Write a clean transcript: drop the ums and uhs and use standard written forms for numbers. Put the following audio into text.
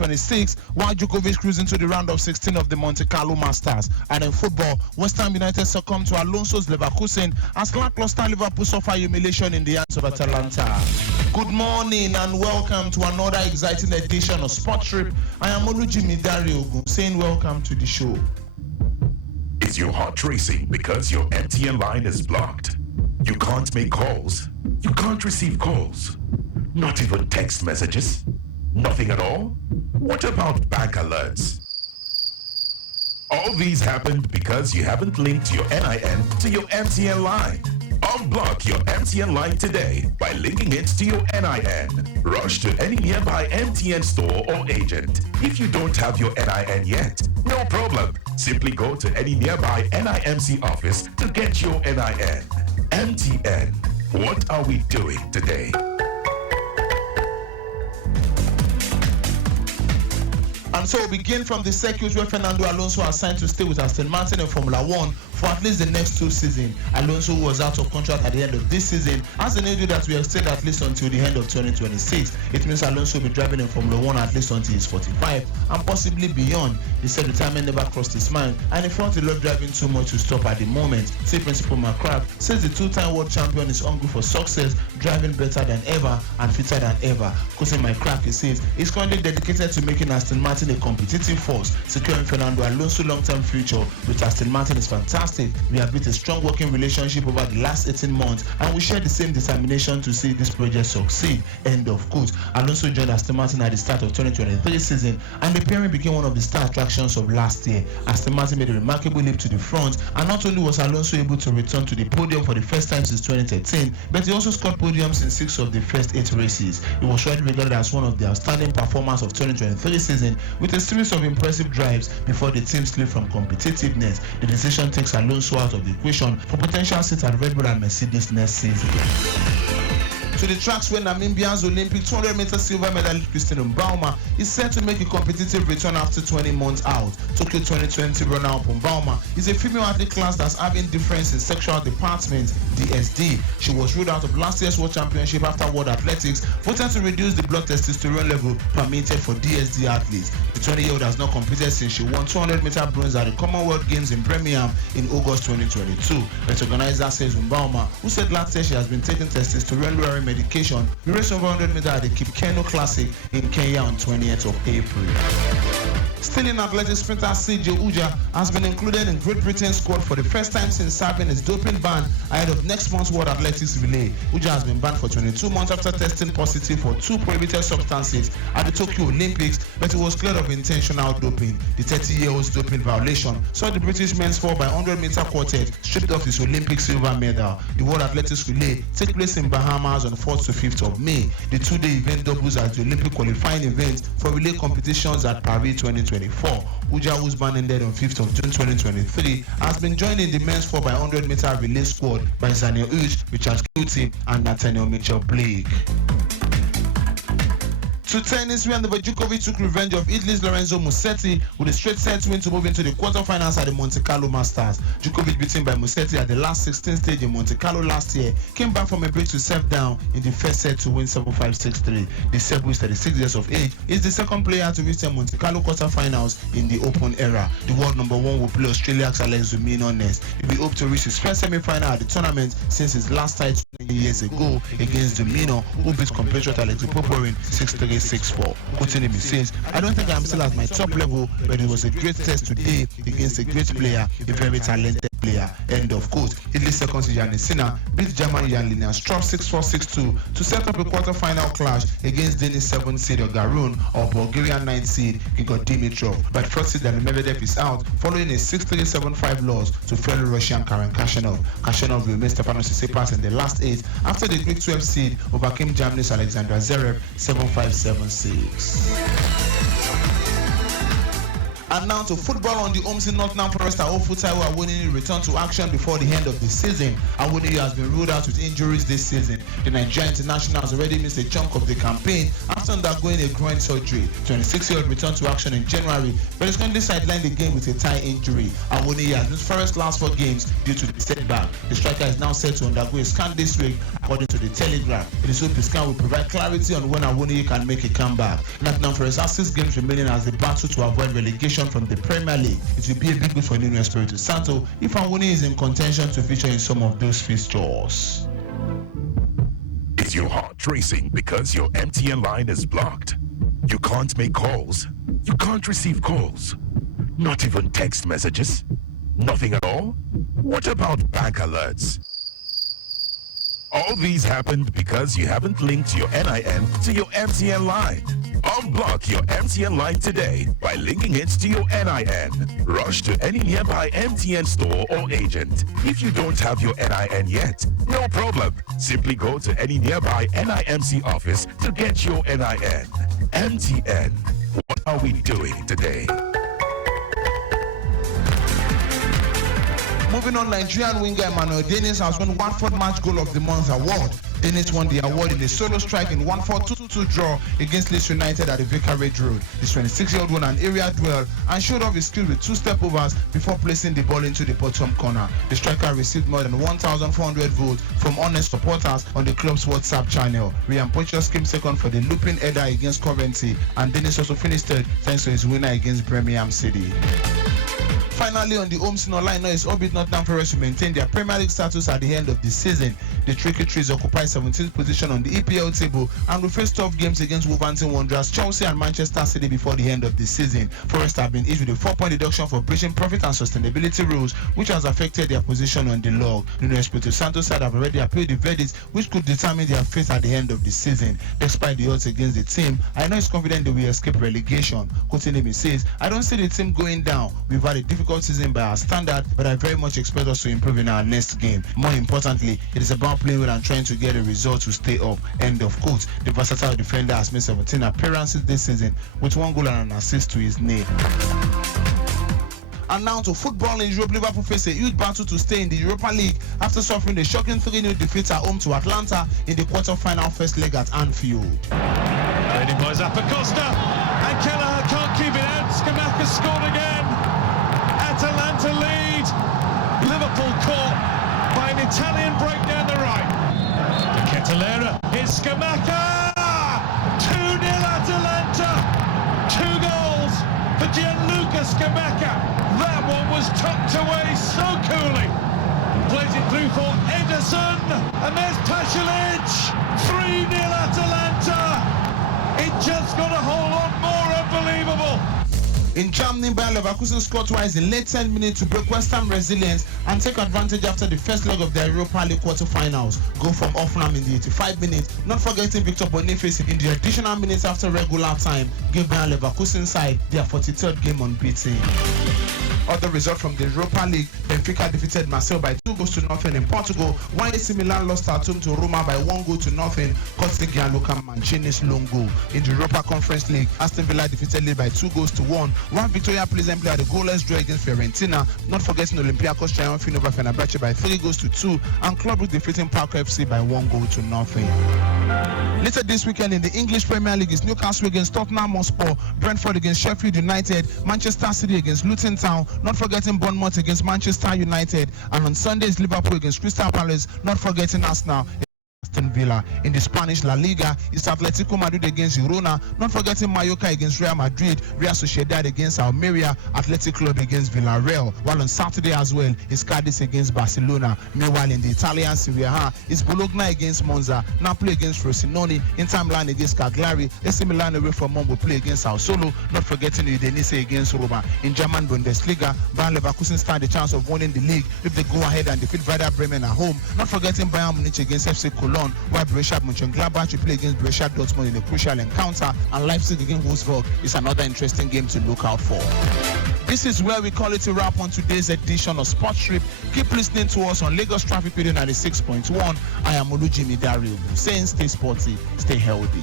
2026, while Djokovic cruising to the round of 16 of the Monte Carlo Masters. And in football, West Ham United succumbed to Alonso's Leverkusen as lackluster Liverpool suffer humiliation in the hands of Atalanta. Good morning and welcome to another exciting edition of Sport Trip. I am Olujimi Dare-Ogun saying welcome to the show. Is your heart racing because your MTN line is blocked? You can't make calls. You can't receive calls. Not even text messages. Nothing at all? What about bank alerts? All these happened because you haven't linked your NIN to your MTN line. Unblock your MTN line today by linking it to your NIN. Rush to any nearby MTN store or agent. If you don't have your NIN yet, no problem. Simply go to any nearby NIMC office to get your NIN. MTN. What are we doing today? And so we begin from the circuit where Fernando Alonso was signed to stay with Aston Martin in Formula 1 for at least the next 2 seasons. Alonso was out of contract at the end of this season, as an issue that we extend at least until the end of 2026. It means Alonso will be driving in Formula 1 at least until he's 45 and possibly beyond. He said retirement never crossed his mind and he felt he loved driving too much to stop at the moment. Say Principal McCraft says the 2-time world champion is hungry for success, driving better than ever and fitter than ever. Cousin McCraft, he says, is currently dedicated to making Aston Martin a competitive force. Securing Fernando Alonso's long-term future with Aston Martin is fantastic. We have built a strong working relationship over the last 18 months and we share the same determination to see this project succeed. End of quote. Alonso joined Aston Martin at the start of 2023 season and the pairing became one of the star attractions of last year. Aston Martin made a remarkable leap to the front and not only was Alonso able to return to the podium for the first time since 2013, but he also scored podiums in 6 of the first 8 races. He was widely regarded as one of the outstanding performers of 2023 season with a series of impressive drives before the team slipped from competitiveness. The decision takes Alonso out of the equation for potential seats at Red Bull and Mercedes next season. To the tracks where Namibia's Olympic 200-meter silver medalist Christine Mbauma is set to make a competitive return after 20 months out. Tokyo 2020 runner-up Mbauma is a female athlete class that's having difference in sexual department, DSD. She was ruled out of last year's World Championship after World Athletics voted to reduce the blood testosterone level permitted for DSD athletes. The 20-year-old has not competed since she won 200-meter bronze at the Commonwealth Games in Birmingham in August 2022. But organizer says Mbauma, who said last year she has been taking testosterone-lowering medication, we raced over 100 meters at the Kipkeno Classic in Kenya on 20th of April. Still in athletics, sprinter CJ Uja has been included in Great Britain's squad for the first time since serving his doping ban ahead of next month's World Athletics relay. Uja has been banned for 22 months after testing positive for 2 prohibited substances at the Tokyo Olympics, but he was cleared of intentional doping. The 30-year-old's doping violation saw the British men's 4x100-meter quartet stripped off his Olympic silver medal. The World Athletics relay takes place in Bahamas on 4th to 5th of May. The 2-day event doubles as the Olympic qualifying event for relay competitions at Paris 2024. Uja, whose ban ended on 5th of June 2023, has been joined in the men's 4x100-meter relay squad by Zaniel Uj, Richard Kilty, and Nathaniel Mitchell-Blake. To tennis, where Djokovic took revenge of Italy's Lorenzo Musetti with a straight set win to move into the quarterfinals at the Monte Carlo Masters. Djokovic, beaten by Musetti at the last 16th stage in Monte Carlo last year, came back from a break to serve down in the first set to win 7-5, 6-3. The Serb, who is 36 years of age, is the second player to reach the Monte Carlo quarterfinals in the Open era. The world number 1 will play Australia's Alex de Minaur next. He will hope to reach his first semi-final at the tournament since his last title 20 years ago against de Minaur, who beat compatriot Alex Popyrin 6-3, 6-4. Quoting him, he says, "I don't think I'm still at my top level, but it was a great test today against a great player, a very talented player." End of quote. Italy's second seed Yannick Sinner beat German Jan-Lina Struff 6-4, 6-2 to set up a quarter-final clash against Danish 7th seed Garun or Bulgarian 9th seed Igor Dimitrov. But first seed Medvedev is out following a 6-3, 7-5 loss to fellow Russian Karen Khachanov. Khachanov will miss Stefanos Tsitsipas in the last 8 after the Greek 12th seed overcame Germany's Alexander Zverev 7-5, 7-6. And now to football on the home in Nottingham Forest. Ofutaiwo Awoniyi return to action before the end of the season. Awoniyi has been ruled out with injuries this season. The Nigerian international has already missed a chunk of the campaign after undergoing a groin surgery. 26-year-old returned to action in January, but is currently sidelined the game with a thigh injury. Awoniyi has missed Forest's last 4 games due to the setback. The striker is now set to undergo a scan this week according to the Telegraph. It is hoped the scan will provide clarity on when Awoniyi can make a comeback. Nottingham Forest has 6 games remaining as they battle to avoid relegation from the Premier League. It will be a big boost for Nuno Espirito Santo if Awoniyi is in contention to feature in some of those fixtures. Is your heart racing because your MTN line is blocked? You can't make calls. You can't receive calls. Not even text messages. Nothing at all? What about bank alerts? All these happened because you haven't linked your NIN to your MTN line. Unblock your MTN line today by linking it to your NIN. Rush to any nearby MTN store or agent. If you don't have your NIN yet, no problem. Simply go to any nearby NIMC office to get your NIN. MTN. What are we doing today? Moving on, Nigerian winger Emmanuel Dennis has won Watford Match Goal of the Month award. Dennis won the award in a solo strike in 1-4-2-2 draw against Leeds United at the Vicarage Road. The 26-year-old won an area duel and showed off his skill with 2 step-overs before placing the ball into the bottom corner. The striker received more than 1,400 votes from honest supporters on the club's WhatsApp channel. Ryan Poitras came second for the looping header against Coventry, and Dennis also finished third thanks to his winner against Birmingham City. Finally, on the home scene online, is Orbit Nottingham Forest to maintain their Premier League status at the end of the season. The Tricky Trees occupy 17th position on the EPL table and will face tough games against Wolverhampton Wanderers, Chelsea and Manchester City before the end of the season. Forest have been issued a 4-point deduction for breaching profit and sustainability rules, which has affected their position on the log. Nuno Espirito Santo side have already appealed the verdict, which could determine their fate at the end of the season. Despite the odds against the team, I know he's confident they will escape relegation. Quoting him, he says, "I don't see the team going down. We've had a difficult season by our standard, but I very much expect us to improve in our next game. More importantly, it is about playing well and trying to get a result to stay up." End of quote. The versatile defender has made 17 appearances this season with 1 goal and an assist to his name. And now to football in Europe. Liverpool face a huge battle to stay in the Europa League after suffering a shocking 3-0 defeat at home to Atlanta in the quarter-final first leg at Anfield. Ready by Zappacosta, and Kelleher can't keep it out. Scamacca scored again. Atalanta lead. Liverpool caught by an Italian break down the right. Ketelera, it's Scamacca. 2-0 Atalanta. 2 goals for Gianluca Scamacca. That one was tucked away so coolly. Plays it through for Ederson, and there's Pasalic. 3-0 Atalanta. It just got a whole lot more unbelievable. In Germany, Bayer Leverkusen scored twice in late 10 minutes to break West Ham resilience and take advantage after the first leg of their Europa League quarter-finals. Goal from Hoffenheim in the 85 minutes, not forgetting Victor Boniface in the additional minutes after regular time, gave Bayer Leverkusen side their 43rd game unbeaten. Other result from the Europa League, Benfica defeated Marseille by 2-0 in Portugal, while AC Milan lost at home to Roma by 1-0, costing Gianluca Mancini's lone goal. In the Europa Conference League, Aston Villa defeated Lille by 2-1, while Victoria Pleasant played a goalless draw against Fiorentina, not forgetting Olympiacos triumphing over Fenerbahce by 3-2, and Club Brugge defeating Park FC by 1-0. Later this weekend in the English Premier League is Newcastle against Tottenham Hotspur, Brentford against Sheffield United, Manchester City against Luton Town, not forgetting Bournemouth against Manchester United, and on Sunday is Liverpool against Crystal Palace, not forgetting Arsenal. Aston Villa. In the Spanish La Liga, it's Atletico Madrid against Girona, not forgetting Mallorca against Real Madrid, Real Sociedad against Almeria, Athletic Club against Villarreal, while on Saturday as well, it's Cadiz against Barcelona. Meanwhile, in the Italian Serie A, it's Bologna against Monza, Napoli against Frosinone, Inter Milan against Cagliari, AC Milan away from home will play against Sassuolo, not forgetting Udinese against Roma. In German Bundesliga, Bayer Leverkusen stand a chance of winning the league if they go ahead and defeat Werder Bremen at home, not forgetting Bayern Munich against FC Cologne, while Borussia Mönchengladbach will play against Borussia Dortmund in a crucial encounter, and Leipzig against Wolfsburg is another interesting game to look out for. This is where we call it a wrap on today's edition of Sports Trip. Keep listening to us on Lagos Traffic Radio 96.1. I am Olujimi Dare-Ogun saying stay sporty, stay healthy.